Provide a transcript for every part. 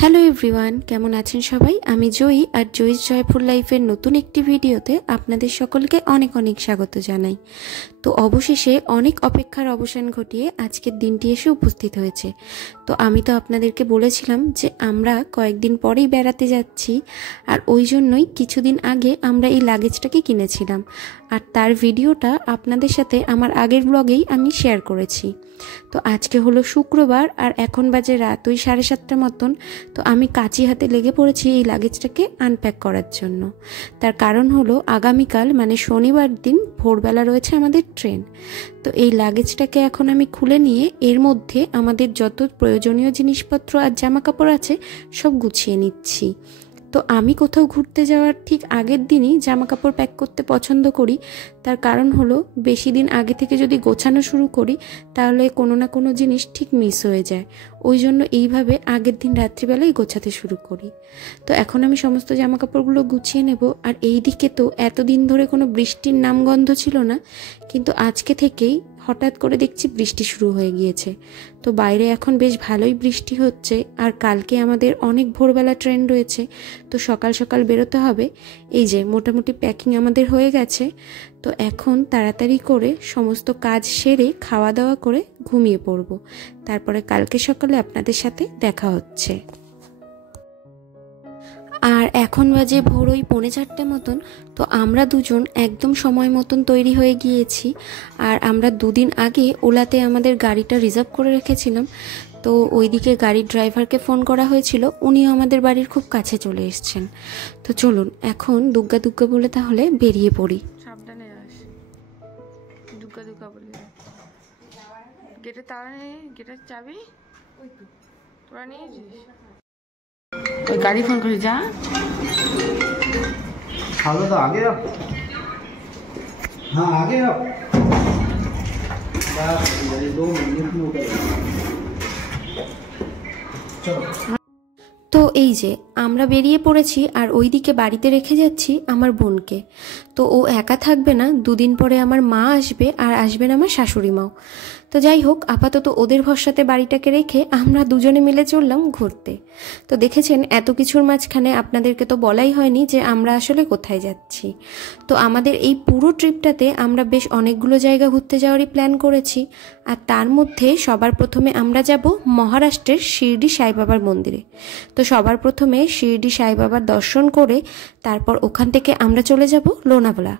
Hello everyone, কেমন আছেন সবাই? আমি জয়ী আর জয়ীস জয়ফুল লাইফের নতুন একটি ভিডিওতে আপনাদের সকলকে অনেক অনেক স্বাগত জানাই। তো অবশেষে অনেক অপেক্ষার অবসান ঘটিয়ে আজকের দিনটি এসে উপস্থিত হয়েছে। তো আমি তো আপনাদেরকে বলেছিলাম যে আমরা কয়েকদিন পরেই বেড়াতে যাচ্ছি, আর ওই জন্যই কিছুদিন আগে আমরা এই লাগেজটাকে কিনেছিলাম, আর তার ভিডিওটা আপনাদের সাথে আমার আগের ব্লগেই আমি শেয়ার করেছি। তো আজকে হলো শুক্রবার আর এখন বাজে রাত ওই 7:30 মতন। তো আমি কাঁচি হাতে লেগে পড়েছি এই লাগেজটাকে আনপ্যাক করার জন্য। তার কারণ হলো আগামীকাল মানে শনিবার দিন ভোরবেলা রয়েছে আমাদের ট্রেন। তো এই লাগেজটাকে এখন আমি খুলে নিয়ে এর মধ্যে আমাদের যত প্রয়োজনীয় জিনিসপত্র আর জামা কাপড় আছে সব গুছিয়ে নিচ্ছি। তো আমি কোথাও ঘুরতে যাওয়ার ঠিক আগের দিনই জামা কাপড় প্যাক করতে পছন্দ করি। তার কারণ হলো বেশি দিন আগে থেকে যদি গোছানো শুরু করি তাহলে কোনো না কোনো জিনিস ঠিক মিস হয়ে যায়। ওই জন্য এইভাবে আগের দিন রাত্রিবেলায় গোছাতে শুরু করি। তো এখন আমি সমস্ত জামা কাপড়গুলো গুছিয়ে নেব। আর এই দিকে তো এতদিন ধরে কোনো বৃষ্টির নামগন্ধ ছিল না, কিন্তু আজকে থেকেই হঠাৎ করে দেখছি বৃষ্টি শুরু হয়ে গিয়েছে। তো বাইরে এখন বেশ ভালোই বৃষ্টি হচ্ছে, আর কালকে আমাদের অনেক ভোরবেলা ট্রেন রয়েছে, তো সকাল সকাল বেরোতে হবে। এই যে মোটামুটি প্যাকিং আমাদের হয়ে গেছে। তো এখন তাড়াতাড়ি করে সমস্ত কাজ সেরে খাওয়া দাওয়া করে ঘুমিয়ে পড়ব। তারপরে কালকে সকালে আপনাদের সাথে দেখা হচ্ছে। আর এখন বাজে ভোর ওই 3:45 মতন। তো আমরা দুজন একদম সময় মতন তৈরি হয়ে গিয়েছি। আর আমরা দুদিন আগে ওলাতে আমাদের গাড়িটা রিজার্ভ করে রেখেছিলাম। তো ওইদিকে গাড়ির ড্রাইভারকে ফোন করা হয়েছিল, উনিও আমাদের বাড়ির খুব কাছে চলে এসেছেন। তো চলুন এখন দুগ্গা দুগ্গা বলে তাহলে বেরিয়ে পড়ি। সাবধানে যাস, দুগ্গা দুগ্গা বলে। গেটের তালা নেই, গেটের চাবি তোরা নিয়েছিস? ওই গাড়ি ফোন করে যা। तो आगे रख। हाँ आगे रख। बस 2 मिनट में उतर। चलो। তো এই যে আমরা বেরিয়ে পড়েছি, আর ওইদিকে বাড়িতে রেখে যাচ্ছি আমার বোনকে। তো ও একা থাকবে না, দুদিন পরে আমার মা আসবে, আর আসবেন আমার শাশুড়ি মাও। তো যাই হোক, আপাতত ওদের ভরসাতে বাড়িটাকে রেখে আমরা দুজনে মিলে চললাম ঘুরতে। তো দেখেছেন এত কিছুর মাঝখানে আপনাদেরকে তো বলাই হয়নি যে আমরা আসলে কোথায় যাচ্ছি। তো আমাদের এই পুরো ট্রিপটাতে আমরা বেশ অনেকগুলো জায়গা ঘুরতে যাওয়ারই প্ল্যান করেছি। আর তার মধ্যে সবার প্রথমে আমরা যাব মহারাষ্ট্রের শিরডি সাই বাবার মন্দিরে। তো সবার প্রথমে শিরডি সাই বাবার দর্শন করে তারপর ওখান থেকে আমরা চলে যাব লোনাভালা।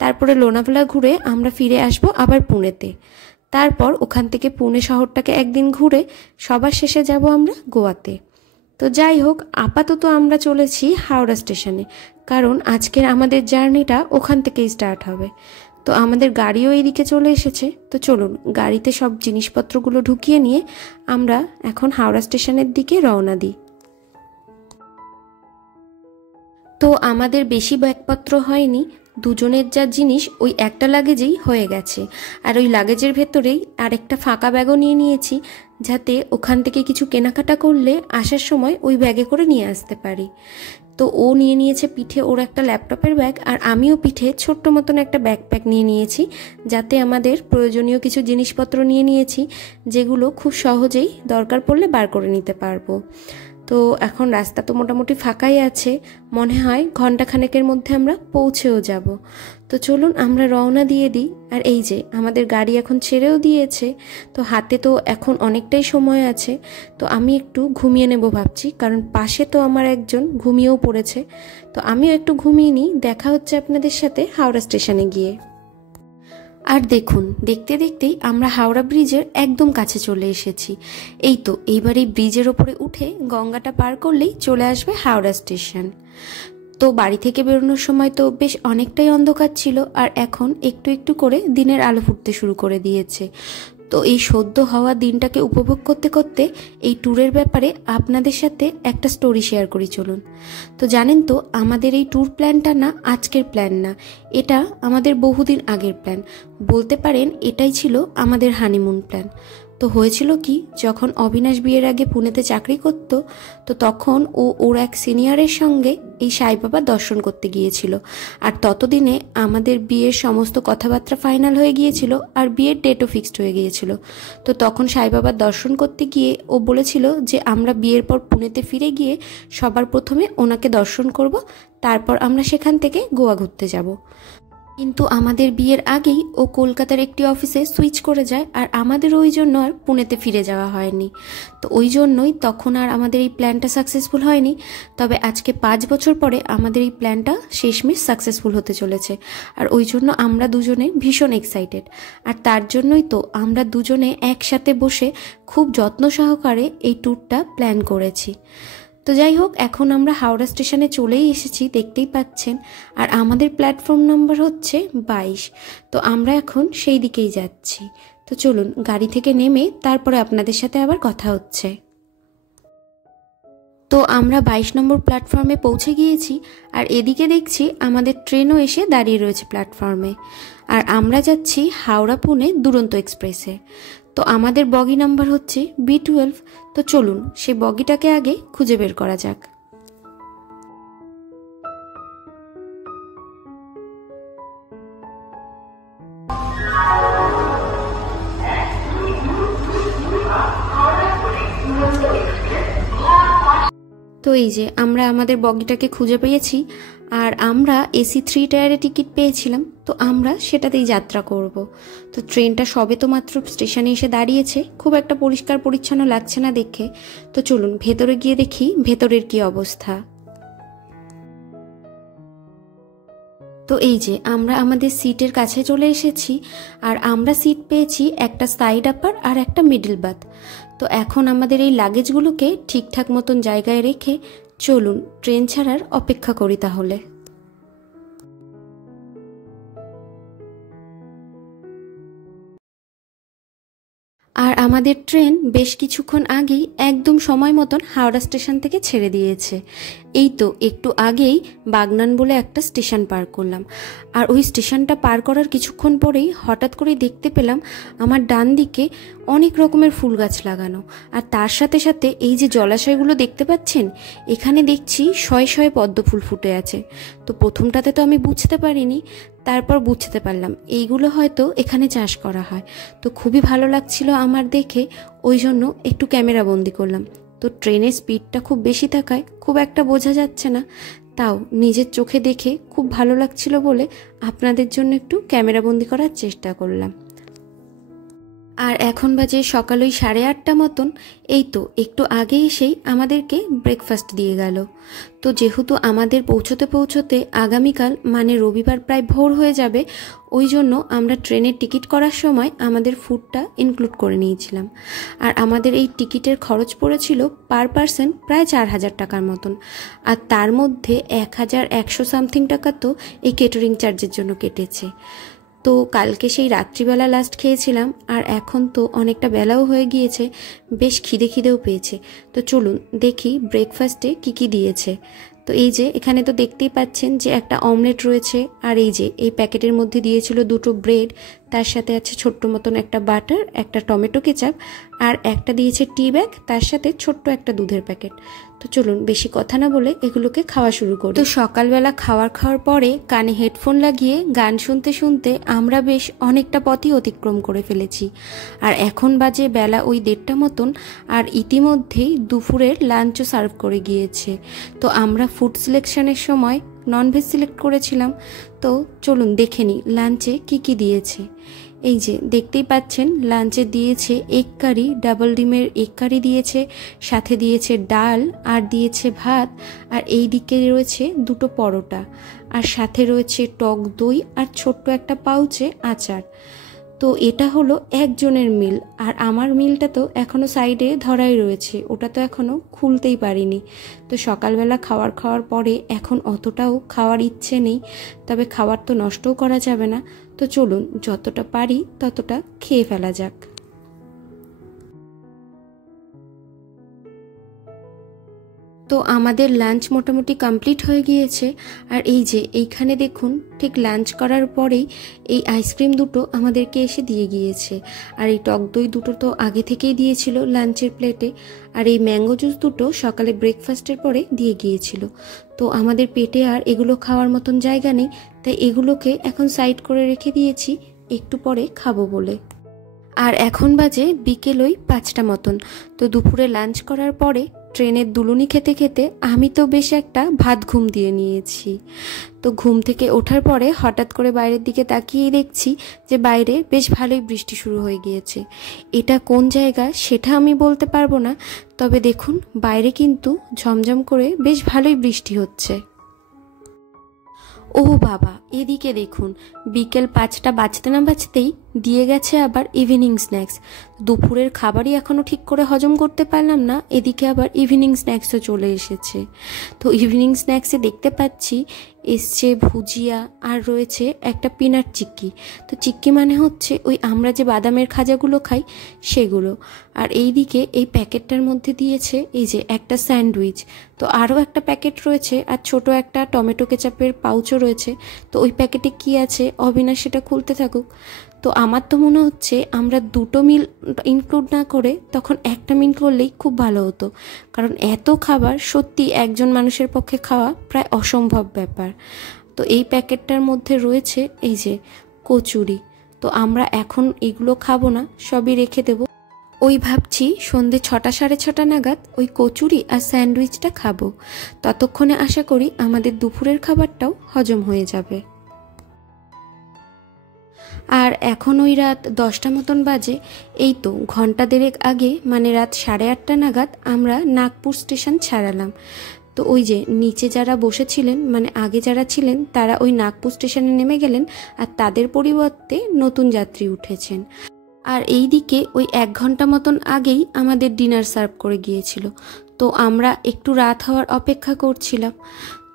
তারপরে লোনাভালা ঘুরে আমরা ফিরে আসব আবার পুনেতে। তারপর ওখান থেকে পুনে শহরটাকে একদিন ঘুরে সবার শেষে যাব আমরা গোয়াতে। তো যাই হোক, আপাতত আমরা চলেছি হাওড়া স্টেশনে, কারণ আজকের আমাদের জার্নিটা ওখান থেকেই স্টার্ট হবে। তো আমাদের গাড়িও এইদিকে চলে এসেছে। তো চলুন গাড়িতে সব জিনিসপত্রগুলো ঢুকিয়ে নিয়ে আমরা এখন হাওড়া স্টেশনের দিকে রওনা দিই। তো আমাদের বেশি ব্যাগপত্র হয়নি, দুজনের যা জিনিস ওই একটা লাগেজেই হয়ে গেছে। আর ওই লাগেজের ভেতরেই আরেকটা ফাঁকা ব্যাগও নিয়ে নিয়েছি, যাতে ওখান থেকে কিছু কেনাকাটা করলে আসার সময় ওই ব্যাগে করে নিয়ে আসতে পারি। তো ও নিয়ে নিয়েছে পিঠে ওর একটা ল্যাপটপের ব্যাগ, আর আমিও পিঠে ছোট্ট মতন একটা ব্যাকপ্যাক নিয়ে নিয়েছি, যাতে আমাদের প্রয়োজনীয় কিছু জিনিসপত্র নিয়ে নিয়েছি, যেগুলো খুব সহজেই দরকার পড়লে বার করে নিতে পারবো। তো এখন রাস্তা তো মোটামুটি ফাঁকাই আছে, মনে হয় ঘন্টাখানেকের মধ্যে আমরা পৌঁছেও যাব। তো চলুন আমরা রওনা দিয়ে দিই। আর এই যে আমাদের গাড়ি এখন ছেড়েও দিয়েছে, তো হাতে তো এখন অনেকটাই সময় আছে। তো আমি একটু ঘুমিয়ে নেব ভাবছি, কারণ পাশে তো আমার একজন ঘুমিয়েও পড়েছে। তো আমিও একটু ঘুমিয়ে নিই, দেখা হচ্ছে আপনাদের সাথে হাওড়া স্টেশনে গিয়ে। আর দেখুন, দেখতে দেখতেই আমরা হাওড়া ব্রিজের একদম কাছে চলে এসেছি। এই তো এইবার এই ব্রিজের ওপরে উঠে গঙ্গাটা পার করলেই চলে আসবে হাওড়া স্টেশন। তো বাড়ি থেকে বেরোনোর সময় তো বেশ অনেকটাই অন্ধকার ছিল, আর এখন একটু একটু করে দিনের আলো ফুটতে শুরু করে দিয়েছে। তো এই সদ্য হওয়া দিনটাকে উপভোগ করতে করতে এই ট্যুরের ব্যাপারে আপনাদের সাথে একটা স্টোরি শেয়ার করি চলুন। তো জানেন তো, আমাদের এই ট্যুর প্ল্যানটা না আজকের প্ল্যান না, এটা আমাদের বহুদিন আগের প্ল্যান। বলতে পারেন এটাই ছিল আমাদের হানিমুন প্ল্যান। তো হয়েছিল কি, যখন অবিনাশ বিয়ের আগে পুনেতে চাকরি করত, তো তখন ওর এক সিনিয়রের সঙ্গে এই সাই বাবার দর্শন করতে গিয়েছিল। আর ততদিনে আমাদের বিয়ের সমস্ত কথাবার্তা ফাইনাল হয়ে গিয়েছিল আর বিয়ের ডেটও ফিক্সড হয়ে গিয়েছিল। তো তখন সাই বাবার দর্শন করতে গিয়ে ও বলেছিল যে আমরা বিয়ের পর পুনেতে ফিরে গিয়ে সবার প্রথমে ওনাকে দর্শন করব, তারপর আমরা সেখান থেকে গোয়া ঘুরতে যাব। কিন্তু আমাদের বিয়ের আগেই ও কলকাতার একটি অফিসে সুইচ করে যায়, আর আমাদের ওই জন্য আর পুনেতে ফিরে যাওয়া হয়নি। তো ওই জন্যই তখন আর আমাদের এই প্ল্যানটা সাকসেসফুল হয়নি। তবে আজকে 5 বছর পরে আমাদের এই প্ল্যানটা শেষমেশ সাকসেসফুল হতে চলেছে, আর ওই জন্য আমরা দুজনে ভীষণ এক্সাইটেড। আর তার জন্যই তো আমরা দুজনে একসাথে বসে খুব যত্ন সহকারে এই ট্যুরটা প্ল্যান করেছি। তো যাই হোক, এখন আমরা হাওড়া স্টেশনে চলেই এসেছি, দেখতেই পাচ্ছেন। আর আমাদের প্ল্যাটফর্ম নাম্বার হচ্ছে 22। তো আমরা এখন সেই দিকেই যাচ্ছি। তো চলুন গাড়ি থেকে নেমে তারপরে আপনাদের সাথে আবার কথা হচ্ছে। তো আমরা 22 নম্বর প্ল্যাটফর্মে পৌঁছে গিয়েছি, আর এদিকে দেখছি আমাদের ট্রেনও এসে দাঁড়িয়ে রয়েছে প্ল্যাটফর্মে। আর আমরা যাচ্ছি হাওড়া পুনে দুরন্ত এক্সপ্রেসে। তো আমাদের বগি নাম্বার হচ্ছে B12। তো চলুন সেই বগিটাকে আগে খুঁজে বের করা যাক। তো এই যে আমরা আমাদের বগিটাকে খুঁজে পেয়েছি, আর আমরা AC 3 টায়ারে টিকিট পেয়েছিলাম, তো আমরা সেটাতেই যাত্রা করব। তো ট্রেনটা সবে তো মাত্র স্টেশনে এসে দাঁড়িয়েছে, খুব একটা পরিষ্কার পরিচ্ছন্ন লাগছে না দেখে। তো চলুন ভেতরে গিয়ে দেখি ভেতরের কি অবস্থা। তো এই যে আমরা আমাদের সিটের কাছে চলে এসেছি, আর আমরা সিট পেয়েছি একটা সাইড আপার আর একটা মিডল বাথ। তো এখন আমাদের এই লাগেজগুলোকে ঠিকঠাক মতন জায়গায় রেখে চলুন ট্রেন ছাড়ার অপেক্ষা করি তাহলে। আর আমাদের ট্রেন বেশ কিছুক্ষণ আগেই একদম সময় মতন হাওড়া স্টেশন থেকে ছেড়ে দিয়েছে। এই তো একটু আগেই বাগনান বলে একটা স্টেশন পার করলাম, আর ওই স্টেশনটা পার করার কিছুক্ষণ পরেই হঠাৎ করে দেখতে পেলাম আমার ডান দিকে অনেক রকমের ফুল গাছ লাগানো, আর তার সাথে সাথে এই যে জলাশয়গুলো দেখতে পাচ্ছেন, এখানে দেখছি শয়ে শয়ে পদ্ম ফুল ফুটে আছে। তো প্রথমটাতে তো আমি বুঝতে পারিনি, তারপর বুঝতে পারলাম এইগুলো হয়তো এখানে চাষ করা হয়। তো খুবই ভালো লাগছিল আমার দেখে, ওই জন্য একটু ক্যামেরা বন্দি করলাম। তো ট্রেনের স্পিডটা খুব বেশি থাকায় খুব একটা বোঝা যাচ্ছে না, তাও নিজের চোখে দেখে খুব ভালো লাগছিল বলে আপনাদের জন্য একটু ক্যামেরা বন্দি করার চেষ্টা করলাম। আর এখন বাজে সকাল ওই 8:30 মতন। এই তো একটু আগে এসেই আমাদেরকে ব্রেকফাস্ট দিয়ে গেল। তো যেহেতু আমাদের পৌঁছতে পৌঁছতে আগামীকাল মানে রবিবার প্রায় ভোর হয়ে যাবে, ওই জন্য আমরা ট্রেনের টিকিট করার সময় আমাদের ফুডটা ইনক্লুড করে নিয়েছিলাম। আর আমাদের এই টিকিটের খরচ পড়েছিল পার পার্সন প্রায় 4000 টাকার মতন, আর তার মধ্যে 1100 সামথিং টাকা তো এই কেটারিং চার্জের জন্য কেটেছে। তো কালকে সেই রাত্রিবেলা লাস্ট খেয়েছিলাম, আর এখন তো অনেকটা বেলাও হয়ে গিয়েছে, বেশ খিদেও পেয়েছে। তো চলুন দেখি ব্রেকফাস্টে কি দিয়েছে। তো এই যে এখানে তো দেখতেই পাচ্ছেন যে একটা অমলেট রয়েছে, আর এই যে এই প্যাকেটের মধ্যে দিয়েছিল 2টো ব্রেড, তার সাথে আছে ছোট্ট মতন একটা বাটার, একটা টমেটো কেচাপ, আর একটা দিয়েছে টি ব্যাগ, তার সাথে ছোট্ট একটা দুধের প্যাকেট। তো চলুন বেশি কথা না বলে এগুলোকে খাওয়া শুরু করি। তো সকালবেলা খাওয়ার পরে কানে হেডফোন লাগিয়ে গান শুনতে শুনতে আমরা বেশ অনেকটা পথই অতিক্রম করে ফেলেছি, আর এখন বাজে বেলা ওই 1:30 মতন, আর ইতিমধ্যেই দুপুরের লাঞ্চও সার্ভ করে গিয়েছে। তো আমরা ফুড সিলেকশনের সময় ননভেজ সিলেক্ট করেছিলাম। তো চলুন দেখে নিই লাঞ্চে কি দিয়েছে। এই যে দেখতেই পাচ্ছেন লাঞ্চে দিয়েছে এগ কারি, ডাবল ডিমের এগ কারি দিয়েছে, সাথে দিয়েছে ডাল, আর দিয়েছে ভাত, আর এই দিকে রয়েছে 2টো পরোটা, আর সাথে রয়েছে টক দই, আর ছোট্ট একটা পাউচে আচার। তো এটা হলো একজনের মিল, আর আমার মিলটা তো এখনও সাইডে ধরাই রয়েছে, ওটা তো এখনও খুলতেই পারিনি। তো সকালবেলা খাওয়ার পরে এখন অতটাও খাওয়ার ইচ্ছে নেই, তবে খাবার তো নষ্টও করা যাবে না। তো চলুন যতটা পারি ততটা খেয়ে ফেলা যাক। তো আমাদের লাঞ্চ মোটামুটি কমপ্লিট হয়ে গিয়েছে। আর এই যে এইখানে দেখুন, ঠিক লাঞ্চ করার পরেই এই আইসক্রিম দুটো আমাদেরকে এসে দিয়ে গিয়েছে। আর এই টক দই দুটো তো আগে থেকেই দিয়েছিল লাঞ্চের প্লেটে। আর এই ম্যাঙ্গো জুস দুটো সকালে ব্রেকফাস্টের পরে দিয়ে গিয়েছিল। তো আমাদের পেটে আর এগুলো খাওয়ার মতন জায়গা নেই, তাই এগুলোকে এখন সাইড করে রেখে দিয়েছি একটু পরে খাবো বলে। আর এখন বাজে বিকেল ওই 5টা মতন। তো দুপুরে লাঞ্চ করার পরে ট্রেনের দুলুনি খেতে খেতে আমি তো বেশ একটা ভাত ঘুম দিয়ে নিয়েছি। তো ঘুম থেকে ওঠার পরে হঠাৎ করে বাইরের দিকে তাকিয়ে দেখছি যে বাইরে বেশ ভালোই বৃষ্টি শুরু হয়ে গিয়েছে। এটা কোন জায়গা সেটা আমি বলতে পারবো না, তবে দেখুন বাইরে কিন্তু ঝমঝম করে বেশ ভালোই বৃষ্টি হচ্ছে। ও বাবা, এদিকে দেখুন বিকেল 5টা বাজতে না বাজতেই দিয়ে গেছে আবার ইভিনিং স্ন্যাক্স। দুপুরের খাবারই এখনো ঠিক করে হজম করতে পারলাম না, এদিকে আবার ইভিনিং স্ন্যাক্সও চলে এসেছে। তো ইভিনিং স্ন্যাক্সে দেখতে পাচ্ছি এসছে ভুজিয়া আর রয়েছে একটা পিনাট চিক্কি। তো চিক্কি মানে হচ্ছে ওই আমরা যে বাদামের খাজাগুলো খাই সেগুলো। আর এইদিকে এই প্যাকেটটার মধ্যে দিয়েছে এই যে একটা স্যান্ডউইচ। তো আরও একটা প্যাকেট রয়েছে আর ছোট একটা টমেটো কেচাপের পাউচও রয়েছে। তো ওই প্যাকেটে কি আছে অবিনাশ সেটা খুলতে থাকুক। তো আমার তো মনে হচ্ছে আমরা দুটো মিল ইনক্লুড না করে তখন একটা মিল করলেই খুব ভালো হতো, কারণ এত খাবার সত্যি একজন মানুষের পক্ষে খাওয়া প্রায় অসম্ভব ব্যাপার। তো এই প্যাকেটটার মধ্যে রয়েছে এই যে কচুরি। তো আমরা এখন এগুলো খাবো না, সবই রেখে দেব। ওই ভাবছি সন্ধে 6টা সাড়ে 6টা নাগাদ ওই কচুরি আর স্যান্ডউইচটা খাবো। ততক্ষণে আশা করি আমাদের দুপুরের খাবারটাও হজম হয়ে যাবে। আর এখন ওই রাত 10টা মতন বাজে। এই তো ঘন্টা দেড়েক আগে মানে রাত 8:30 নাগাদ আমরা নাগপুর স্টেশন ছাড়ালাম। তো ওই যে নিচে যারা বসেছিলেন মানে আগে যারা ছিলেন তারা ওই নাগপুর স্টেশনে নেমে গেলেন আর তাদের পরিবর্তে নতুন যাত্রী উঠেছেন। আর এই দিকে ওই 1 ঘন্টা মতন আগেই আমাদের ডিনার সার্ভ করে গিয়েছিল। তো আমরা একটু রাত হওয়ার অপেক্ষা করছিলাম।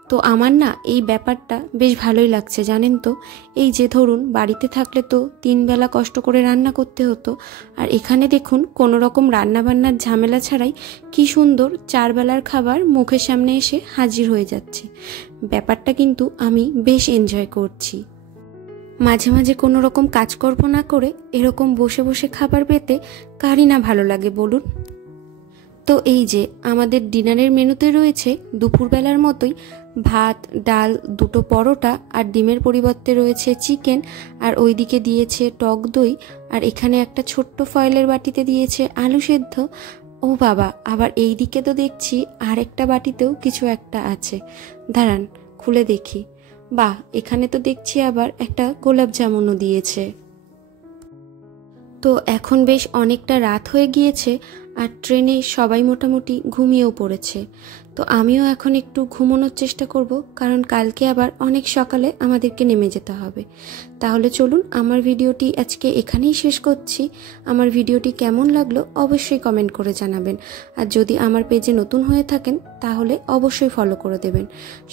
তো আমার না এই ব্যাপারটা বেশ ভালোই লাগছে জানেন তো। এই যে ধরুন বাড়িতে থাকলে তো 3 বেলা কষ্ট করে রান্না করতে হতো, আর এখানে দেখুন কোনো রকম রান্নাবান্নার ঝামেলা ছাড়াই কি সুন্দর 4 বেলার খাবার মুখের সামনে এসে হাজির হয়ে যাচ্ছে। ব্যাপারটা কিন্তু আমি বেশ এনজয় করছি। মাঝে মাঝে কোনো রকম কাজকর্ম না করে এরকম বসে বসে খাবার পেতে কারই না ভালো লাগে বলুন। তো এই যে আমাদের ডিনারের মেনুতে রয়েছে দুপুরবেলার মতোই ভাত, ডাল, 2টো পরোটা আর ডিমের পরিবর্তে রয়েছে চিকেন, আর ওইদিকে দিয়েছে টক দই, আর এখানে একটা ছোট্ট ফয়েলের বাটিতে দিয়েছে আলু সেদ্ধ। ও বাবা, আবার এই দিকে তো দেখছি আরেকটা বাটিতেও কিছু একটা আছে, দাঁড়ান খুলে দেখি। বাহ, এখানে তো দেখছি আবার একটা গোলাপ জামুনও দিয়েছে। তো এখন বেশ অনেকটা রাত হয়ে গিয়েছে আর ট্রেনে সবাই মোটামুটি ঘুমিয়েও পড়েছে। তো আমিও এখন একটু ঘুমানোর চেষ্টা করব, কারণ কালকে আবার অনেক সকালে আমাদেরকে নেমে যেতে হবে। তাহলে চলুন আমার ভিডিওটি আজকে এখানেই শেষ করছি। আমার ভিডিওটি কেমন লাগলো অবশ্যই কমেন্ট করে জানাবেন, আর যদি আমার পেজে নতুন হয়ে থাকেন তাহলে অবশ্যই ফলো করে দেবেন।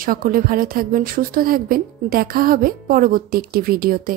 সকলে ভালো থাকবেন, সুস্থ থাকবেন, দেখা হবে পরবর্তী একটি ভিডিওতে।